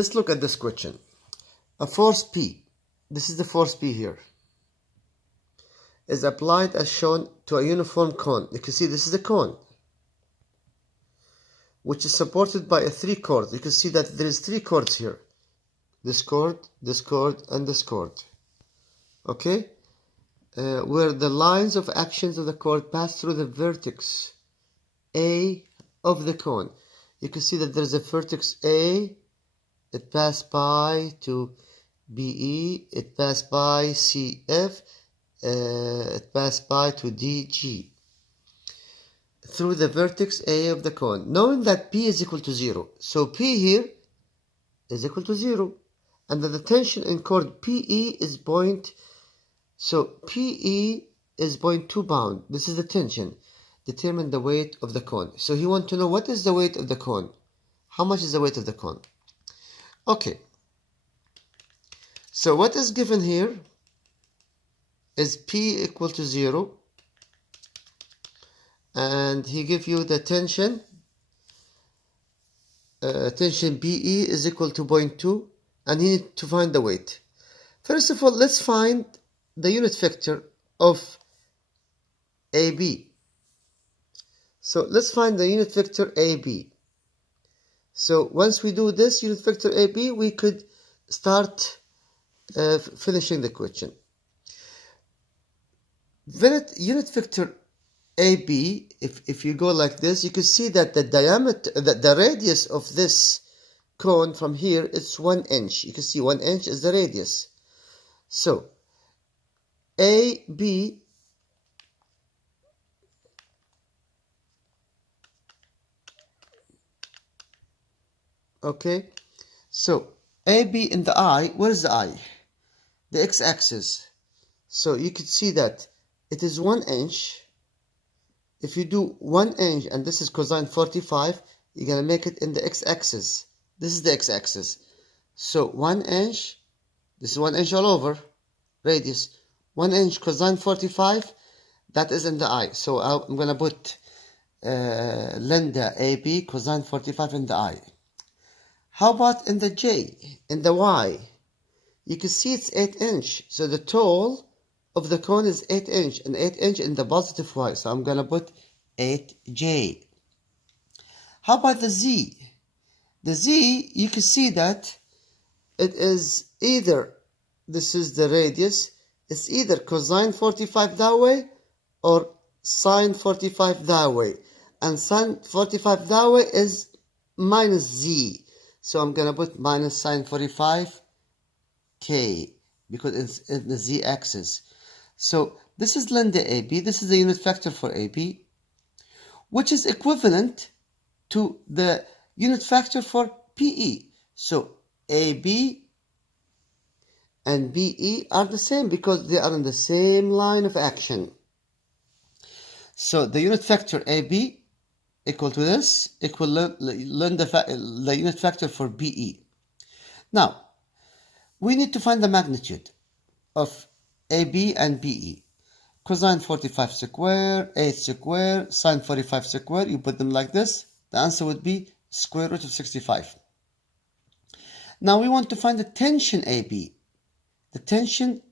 Let's look at this question. A force P, this is the force P here, is applied as shown to a uniform cone. You can see this is a cone, which is supported by a 3 chord. You can see that there is 3 chords here. This chord, and this chord. Okay? Where the lines of actions of the chord pass through the vertex A of the cone. You can see that there is a vertex A. It passed by to BE, it passed by CF, it passed by to DG through the vertex A of the cone, knowing that P is equal to 0. So P here is equal to 0, and the tension in chord PE is so PE is 0.2 pound. This is the tension. Determine the weight of the cone. So he wants to know what is the weight of the cone. How much is the weight of the cone? Okay. So what is given here is P equal to 0, and he give you the tension. Tension BE is equal to 0.2, and he need to find the weight. First of all, let's find the unit vector of AB. So let's find the unit vector AB. So once we do this unit vector AB, we could start finishing the question. Unit vector AB, if you go like this, you can see that the diameter, the radius of this cone from here is 1 inch. You can see 1 inch is the radius. So AB okay, so AB in the eye, where is the eye? The x-axis. So you could see that it is 1 inch. If you do 1 inch, and this is cosine 45, you're going to make it in the x-axis. This is the x-axis. So 1 inch, this is 1 inch all over, radius. 1 inch cosine 45, that is in the eye. So I'm going to put lambda AB cosine 45 in the eye. How about in the J, in the Y? You can see it's 8 inch. So the tall of the cone is 8 inch, and 8 inch in the positive Y. So I'm going to put 8J. How about the Z? The Z, you can see that it is either, this is the radius, it's either cosine 45 that way or sine 45 that way. And sine 45 that way is minus Z. So I'm going to put minus sine 45 K because it's in the Z axis. So this is lambda AB. This is the unit vector for AB, which is equivalent to the unit vector for PE. So AB and BE are the same because they are on the same line of action. So the unit vector AB equal to this, equal the unit vector for BE. Now, we need to find the magnitude of AB and BE. Cosine 45 square, 8 square, sine 45 square, you put them like this, the answer would be square root of 65. Now we want to find the tension AB. The tension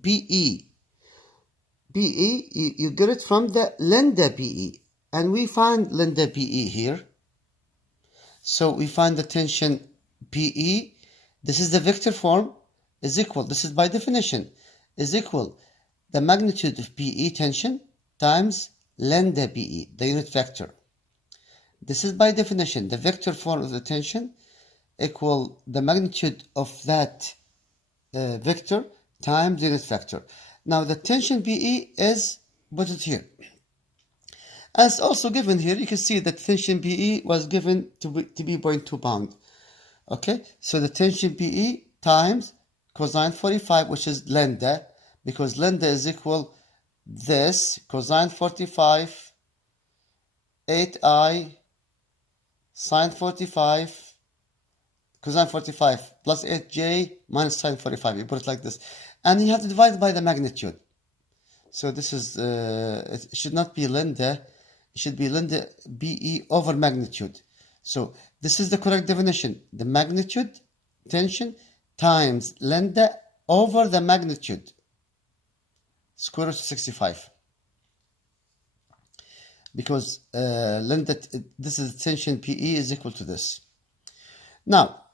BE. BE, you get it from the lambda BE. And we find lambda BE here. So we find the tension BE. This is the vector form, is equal, this is by definition, is equal the magnitude of BE tension times lambda BE, the unit vector. This is by definition, the vector form of the tension equal the magnitude of that vector times the unit vector. Now the tension BE is put it here. As also given here, you can see that tension BE was given to be 0.2 pound. Okay, so the tension BE times cosine 45, which is lambda, because lambda is equal this cosine 45 8I sine 45 cosine 45 plus 8J minus sine 45. You put it like this. And you have to divide by the magnitude. So this is, it should not be lambda. It should be lambda BE over magnitude. So this is the correct definition. The magnitude, tension, times lambda over the magnitude, square root of 65. Because lambda, this is tension PE is equal to this. Now,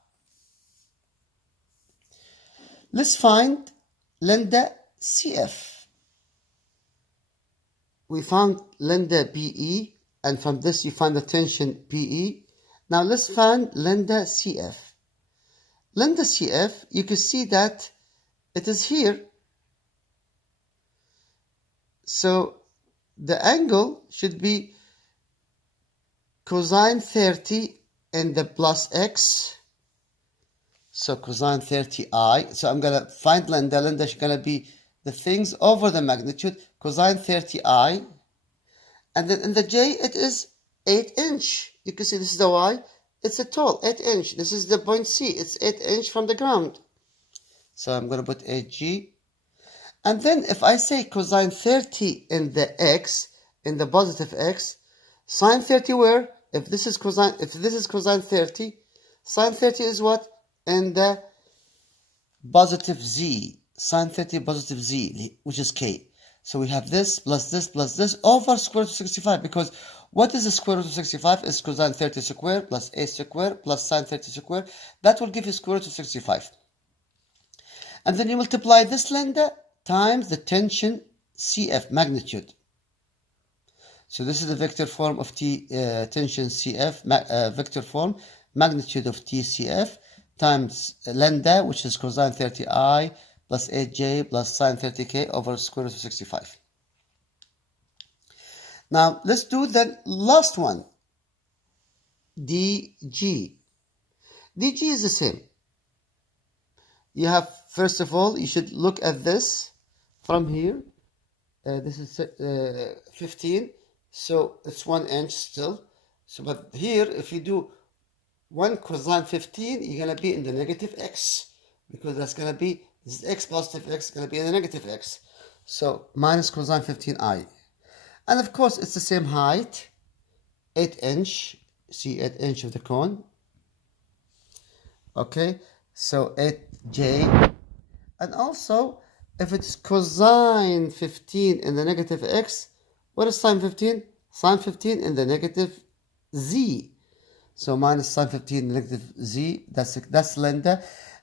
let's find lambda CF. We found lambda PE, and from this you find the tension PE. Now let's find lambda CF. Lambda CF, you can see that it is here. So the angle should be cosine 30 and the plus x. So cosine 30i. So I'm going to find lambda. Lambda is going to be the things over the magnitude, cosine 30i. And then in the j, it is 8 inch. You can see this is the y. It's a tall, 8 inch. This is the point C. It's 8 inch from the ground. So I'm going to put 8g. And then if I say cosine 30 in the x, in the positive x, sine 30 where? If this is cosine 30, sine 30 is what? In the positive z. Sine 30 positive z, which is k. So we have this plus this plus this over square root of 65, because what is the square root of 65? Is cosine 30 square plus a square plus sine 30 square. That will give you square root of 65. And then you multiply this lambda times the tension CF, magnitude. So this is the vector form of tension CF, vector form, magnitude of TCF times lambda, which is cosine 30i plus 8j plus sine 30k over square root of 65. Now let's do the last one, dg. dg is the same. You have, first of all, you should look at this from here. This is 15, so it's 1 inch still. So, but here, if you do 1 cosine 15, you're going to be in the negative x, because that's going to be, this is x positive x, going to be in the negative x. So, minus cosine 15i. And of course, it's the same height, 8 inch, see 8 inch of the cone. Okay, so 8j. And also, if it's cosine 15 in the negative x, what is sine 15? Sine 15 in the negative z. So minus sine 15 in the negative z, that's lambda.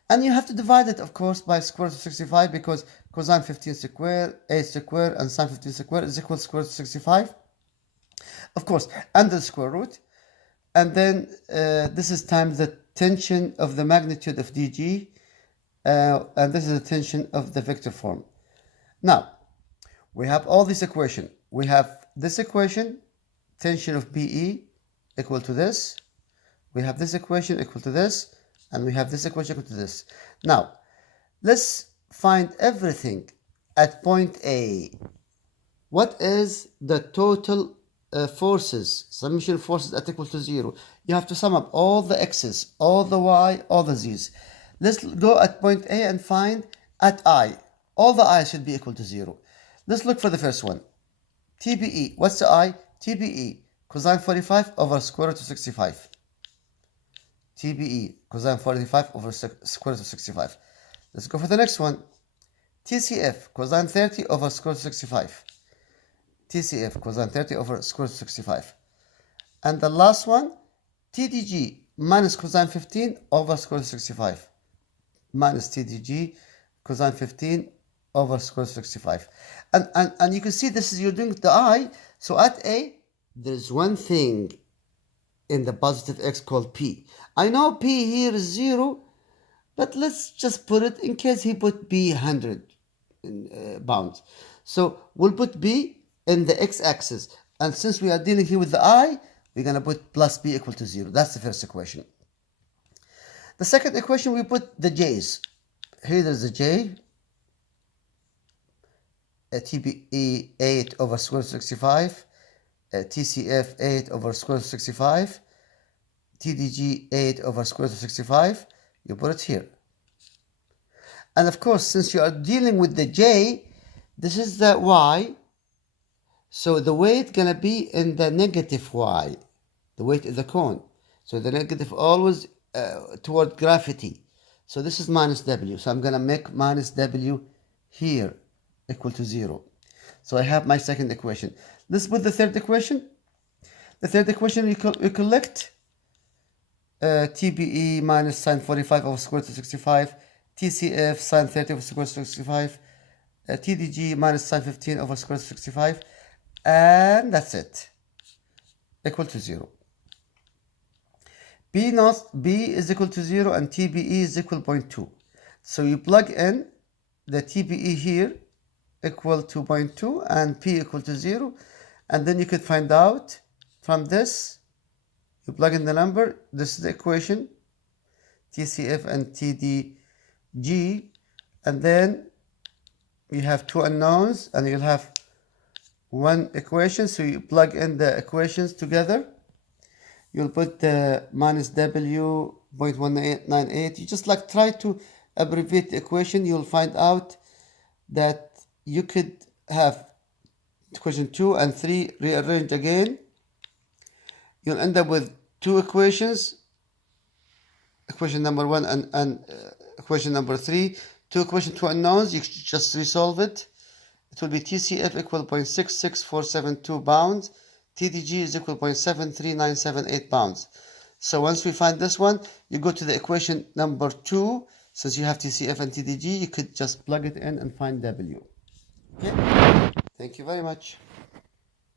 And you have to divide it, of course, by square root of 65, because cosine 15 square, a square, and sine 15 square is equal to square root of 65. Of course, under the square root. And then this is times the tension of the magnitude of dg. And this is the tension of the vector form. Now, we have all this equation. We have this equation, tension of PE equal to this. We have this equation equal to this. And we have this equation equal to this. Now, let's find everything at point A. What is the total forces, summation forces at equal to 0? You have to sum up all the x's, all the y, all the z's. Let's go at point A and find at I. All the i's should be equal to 0. Let's look for the first one. TBE. What's the I? TBE. Cosine 45 over square root of 65. TBE. Cosine 45 over square root of 65. Let's go for the next one. TCF. Cosine 30 over square root of 65. TCF. Cosine 30 over square root of 65. And the last one, TDG minus cosine 15 over square root of 65. Minus TDG cosine 15 over square root of 65. And you can see this is, you're doing the I. So at A, there's one thing in the positive x called P. I know P here is 0, but let's just put it in case he put B 100 pounds. So we'll put B in the x-axis. And since we are dealing here with the I, we're going to put plus B equal to 0. That's the first equation. The second equation, we put the J's. Here there's a J. TBE 8 over square root of 65. TCF 8 over square root of 65. TDG 8 over square root of 65. You put it here. And of course, since you are dealing with the J, this is the Y. So the weight gonna be in the negative Y. The weight of the cone. So the negative always toward gravity. So this is minus W. So I'm going to make minus W here equal to 0. So I have my second equation. Let's put the third equation. The third equation, we collect TBE minus sine 45 over square root of 65, TCF sine 30 over square root of 65, TDG minus sine 15 over square root of 65, and that's it, equal to 0. B is equal to 0 and TBE is equal to 0.2. So you plug in the TBE here equal to 0.2 and P equal to 0, and then you could find out from this, you plug in the number, this is the equation, TCF and TDG, and then you have two unknowns and you'll have one equation, so you plug in the equations together. You'll put the minus W 0.198. You just like try to abbreviate the equation. You'll find out that you could have equation 2 and 3 rearranged again. You'll end up with two equations, equation number 1 and equation number 3. Two equations, two unknowns. You just resolve it. It will be TCF equal 0.66472 pounds. TDG is equal to 0.73978 pounds. So once we find this one, you go to the equation number 2. Since you have TCF and TDG, you could just plug it in and find W. Okay? Thank you very much.